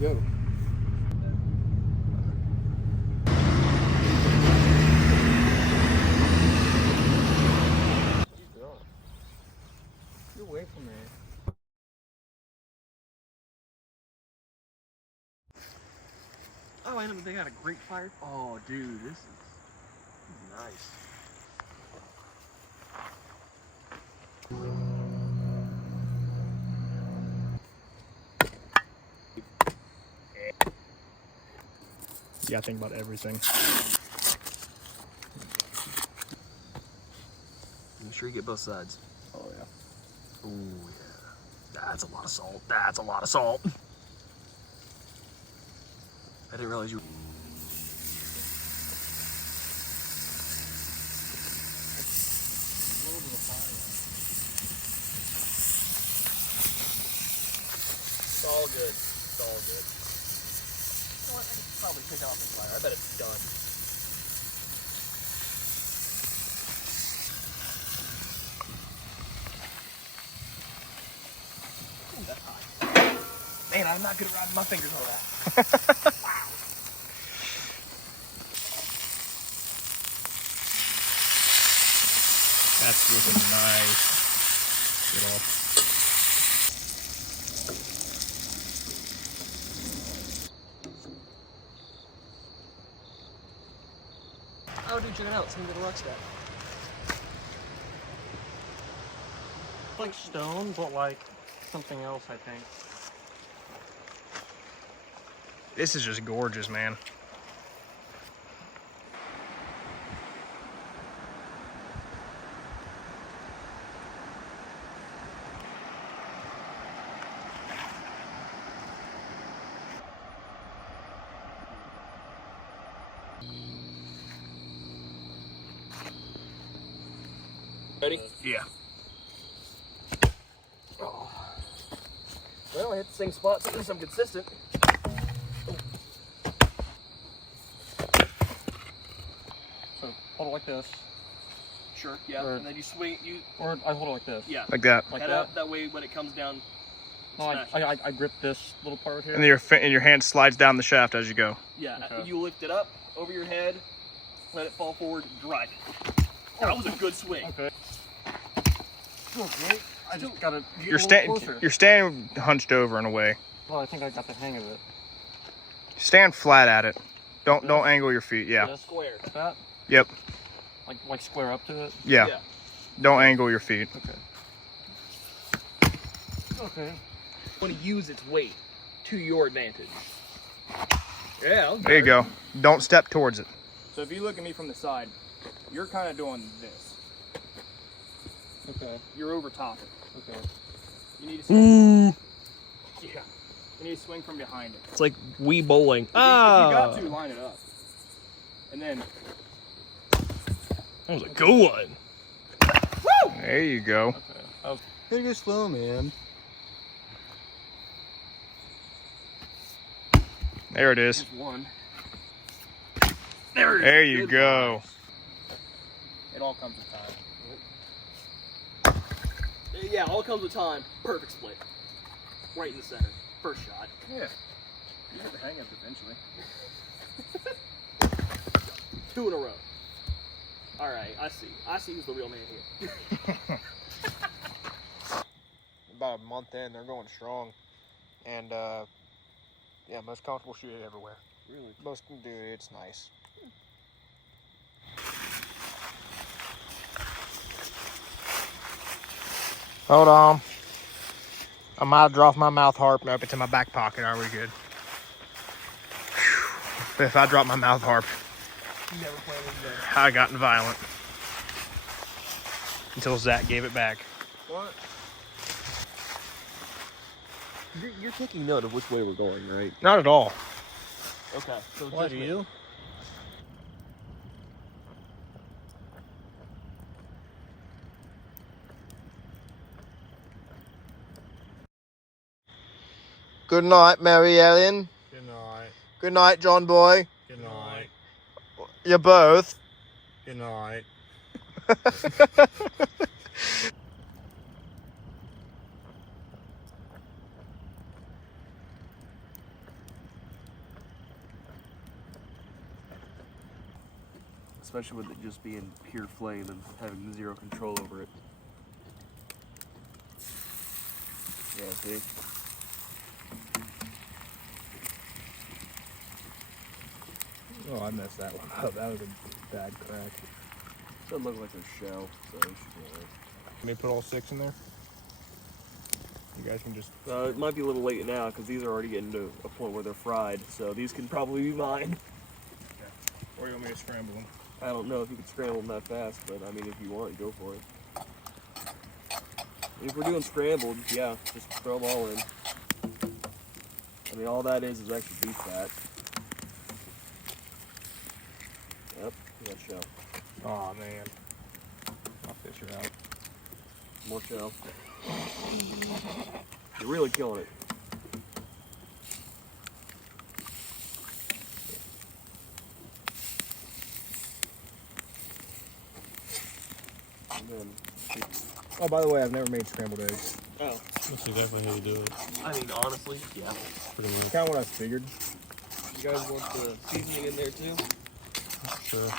go. You're away from me. Oh, and they got a great fire. Oh, dude, this is nice. You gotta think about everything. Make sure you get both sides. Oh yeah. Ooh, yeah. That's a lot of salt. That's a lot of salt. I didn't realize you. It's all good. It's all good. You know what? I could probably take off the fire. I bet it's done. Ooh, that's hot. Man, I'm not good at riding my fingers on that. Wow. That's looking nice. Get off. Oh, dude, check it out. It's gonna get a rock stack. Like stone, but like something else, I think. This is just gorgeous, man. Ready? Yeah. Oh. Well, I hit the same spot, so at least I'm consistent. So hold it like this, Sure, yeah. Or- and then you swing, or I hold it like this. yeah. Like that. Like Head that. up, that way when it comes down, No, I grip this little part here. And your hand slides down the shaft as you go. yeah, Okay. you lift it up over your head, let it fall forward, drive. That was a good swing. Okay. Okay. I just gotta get You're a little closer. you're standing hunched over in a way. Well, I think I got the hang of it. Stand flat at it. Don't This? angle your feet. Yeah. This, Square. like that. Yep. Like square up to it. Yeah. Yeah. Don't angle your feet. Okay. Okay. Want to use its weight to your advantage. Yeah. There you go. Don't step towards it. So if you look at me from the side, you're kind of doing this. Okay. You're over top it. Okay. You need to swing. Ooh. Yeah. You need to swing from behind it. It's like Wii bowling. If you got to, line it up. And then, That was a good one. There you go. Okay. Okay. Gotta go slow, man. There it is. Just one. There it is. There you Good go. one. it all comes with time. Yeah, all comes with time. Perfect split. Right in the center. First shot. Yeah. You get the hang of it eventually. 2 in a row. All right, I see. I see who's the real man here. About a month in, they're going strong. And, yeah, most comfortable shoe everywhere. Really? Most, dude, it's nice. Hold on. I might have dropped my mouth harp up into my back pocket. Are we good? Whew. If I drop my mouth harp, You never play with them. I gotten violent. Until Zach gave it back. What? You're taking note of which way we're going, right? Not at all. Okay. So What, just me. you? Good night, Mary Ellen. Good night. Good night, John Boy. Good night. You both. Good night. especially with it just being pure flame and having zero control over it. Yeah, see? Oh, I messed that one up. That was a bad crack. Doesn't look like a shell, so it should be alright. Let me put all 6 in there. You guys can just. It might be a little late now because these are already getting to a point where they're fried, so these can probably be mine. Or you want me to scramble them? I don't know if you can scramble them that fast, but I mean, if you want, go for it. If we're doing scrambled, yeah, just throw them all in. I mean, all that is actually beef fat. Yep, that shell. Oh man. I'll fish her out. More shell. You're really killing it. And then, Oh, by the way, I've never made scrambled eggs. oh, That's exactly how you do it. I mean, honestly, yeah. Pretty much. Kind of what I figured. You guys want the seasoning in there too? Sure.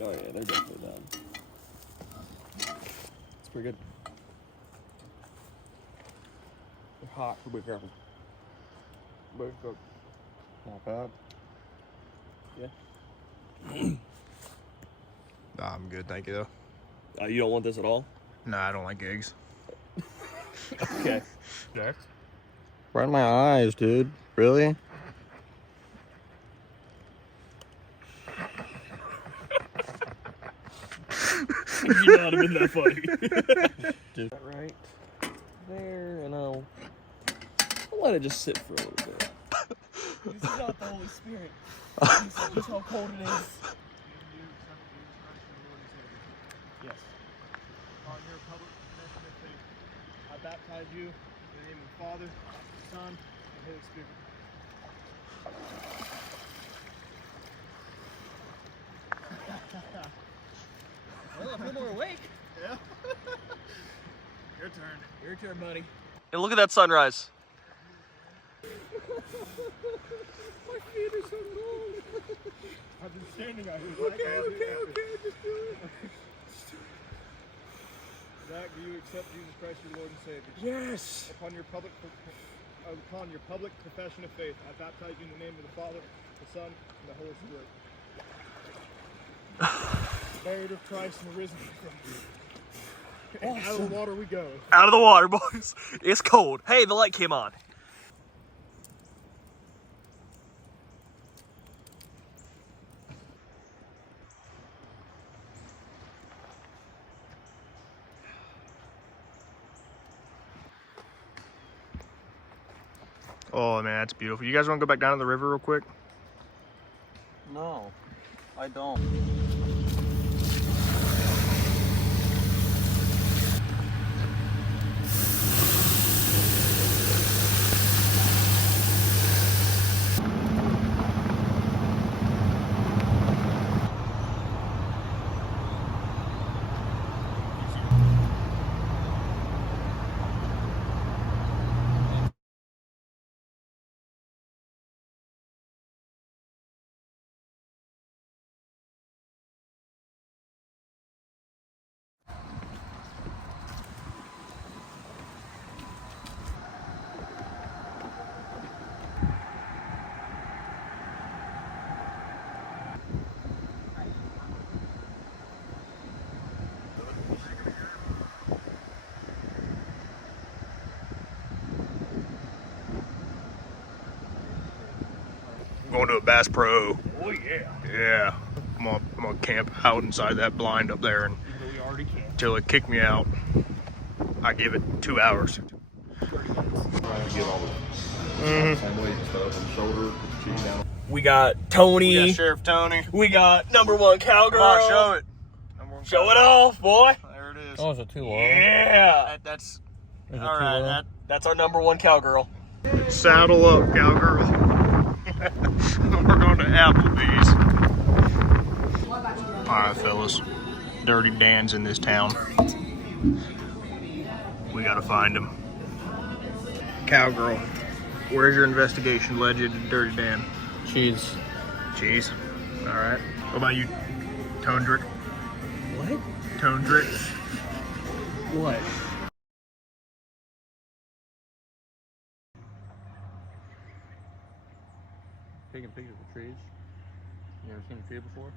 Oh yeah, they're definitely done. It's pretty good. They're hot. We'll be careful. But it's good. Not bad. Yeah. Nah, I'm good, thank you though. You don't want this at all? Nah, I don't like eggs. Okay. Jack? Right in my eyes, dude. Really? You know, have been that funny. Dude. Right there, and I'll let it just sit for a little bit. This is not the Holy Spirit. This is how cold it is. Yes. On your public confession of faith, I baptize you in the name of the Father, the Son, and the Holy Spirit. Well, if we're more awake. Yeah. Your turn. Your turn, buddy. And look at that sunrise. My feet are so cold. I've been standing out here. Okay, just do it. Zach, do you accept Jesus Christ your Lord and Savior? Yes. Upon your public profession of faith, I baptize you in the name of the Father, the Son, and the Holy Spirit. Buried of Christ and risen from you. And out of the water we go. Out of the water, boys. It's cold. Hey, the light came on. Oh man, that's beautiful. You guys want to go back down to the river real quick? No, I don't. Going to a Bass Pro. Oh, yeah. Yeah. I'm gonna camp out inside that blind up there We already can. until it kick me out. I give it 2 hours. 30 minutes. Same weight and stuff, and shoulder, cheek down. We got Tony. We got Sheriff Tony. We got number one cowgirl. Come on, show it. Show it off, boy. There it is. Oh, is it too low? Yeah. That's Is it all too right. low? That's our number one cowgirl. Saddle up, cowgirl. We're going to Applebee's. All right, fellas. Dirty Dan's in this town. We gotta find him. Cowgirl, where's your investigation led you to Dirty Dan? Cheese. Cheese. All right. What about you, Tondrick? What? Tondrick. What? Taking pictures of trees. You ever seen a tree before?